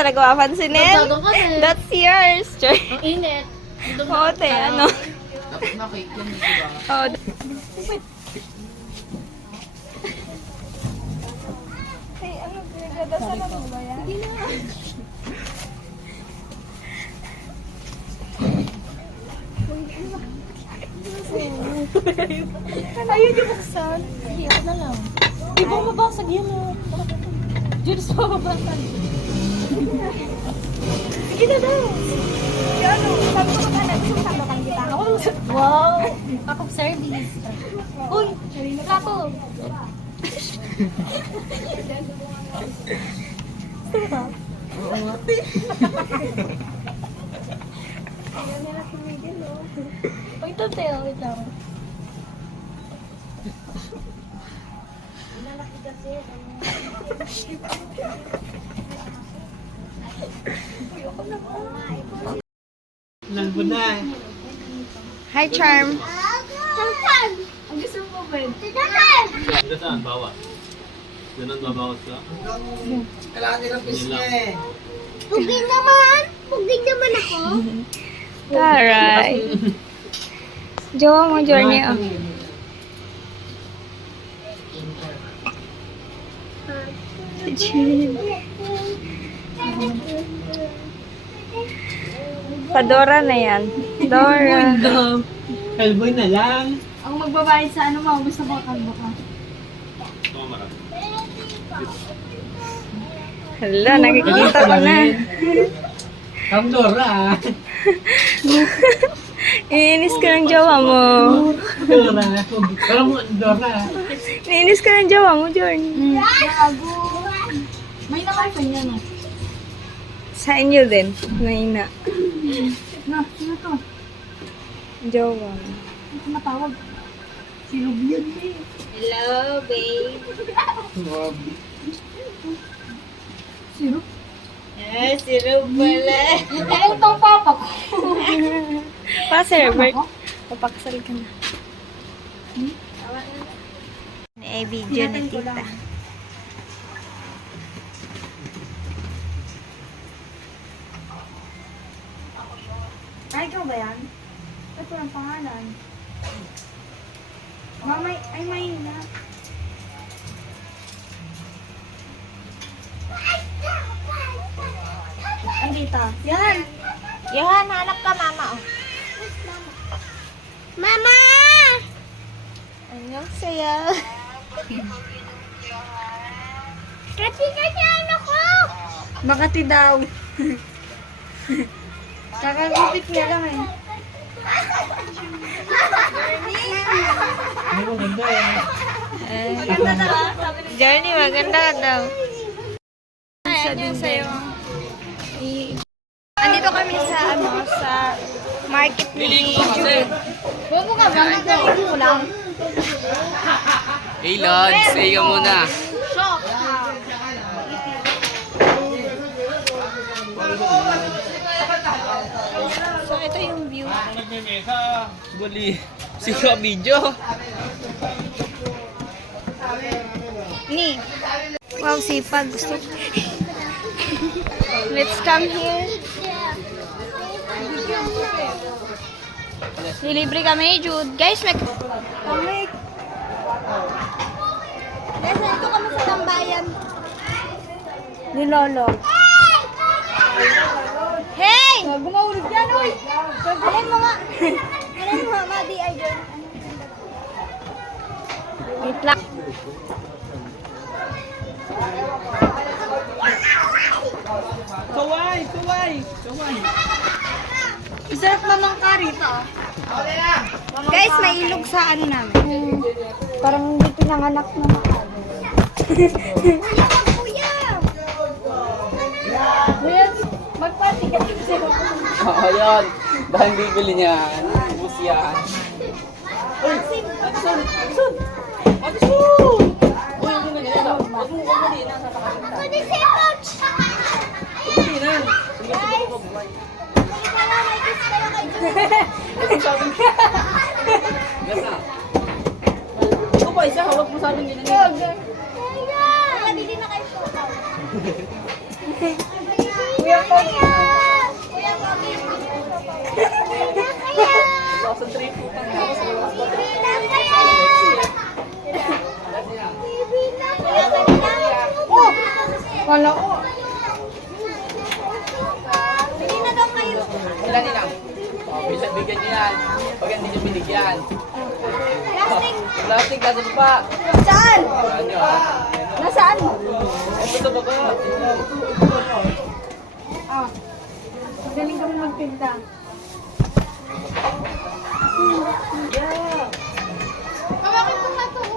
talaga mapansinin. That's yours. Ang init. Oo, te, ano? Nakake yan, di ba? Oh, hey, ano, pinagdadasalan mo ba yan? Hindi na. Ayaw niyo buksan. Hindi, ako na lang. Di ba mabasag yan o? Diyos pa mabasag. Sige na daw. Ano, sabi ko ba na, gusto mo taklokan kita? Wow! Cup of service. Uy! Kapo! Gusto mo ba? Oo nga. Ayaw nila kumigil, oh. Wait lang, Teo. Wait lang. Lalaki kasi. Nalbo na eh. Hi, Charm. Charm! Ang gusto mo ba? Hanggang saan? Bawas? Ganun babawas ka? Kailangan nilang pisngi eh. Puging naman! Puging naman ako! Taray. Jowa mo, Journey, oh. Padora na yan. Dora. Kalboy na lang. Ang magbabayad sa ano mo, gusto mo kalbo ka. Ito marami. Hala, nakikita ko na. Kamdora ah. Iinis ka ng jowa mo. Dora. Parang mo, Dora. Iinis ka ng jowa mo, Journey. Gago! May naman pa niya, no? Sa inyo din. Naina. Na, sino to? Jowa mo. Ano matawag? Si Rubian, eh. Hello, babe. Sino? Eh, si Rub pala. Ano tong papa ko? Pa, Sir Bert. Papaksal ka na. Ay, video ni tita. Ay, ikaw ba yan? Ito ang pangalan. Mamay, ay may na. Ay, dito. Yan! Johan, hanap ka, mama. Oh. Mama! Anyong saya. Kasi ganyan ako! Makati daw. Kakagupit niya lang eh. Ay, maganda eh. Maganda daw. Journey, maganda ka daw. Ay, ano sa'yo? Andito kami sa, sa market ni Jude. Bobo ka ba? Nagdaligo ko lang. Hey Lods, say ka muna. Shock! So, ito yung view. Bali, sika video. Ni. Wow, sipag. Gusto. Let's come here. Nilibre kami, Jude. Guys, kami. Guys, nandito kami sa tambayan. Ni Lolo. Hey! Bumahulog yan, oy! Alin mo nga. Alin mo, Madi, ay dyan. Wait lang. Kaway! Kaway! Kaway! Isarap naman ka rito. Guys, may ilog sa ano namin. Parang hindi pinanganak na makalo. Kuya! Kuya, magpati ka dito. Oo, yan. Dahil bibili niya. Ubus yan. Action! Action! Action! Uy, yung ganyan daw. Huwag mo din. Nasa pakakita. Pwede si Coach! Hindi na. Ikaw pa isa, hawag mo sa amin ganyan. Kuya! Bili na kayo photo. Sa 3 po tapos wala pa. Oh! Wala ko. Bili na daw kayo. Ilan nilang? Bigyan niyo yan. Pag hindi niyo binigyan. Plastic. Plastic, nasa baba. Saan? Ano? Nasaan? Ito sa baba. Ah. Magaling kami magtinda. Yeah. Kawakin ko nga to.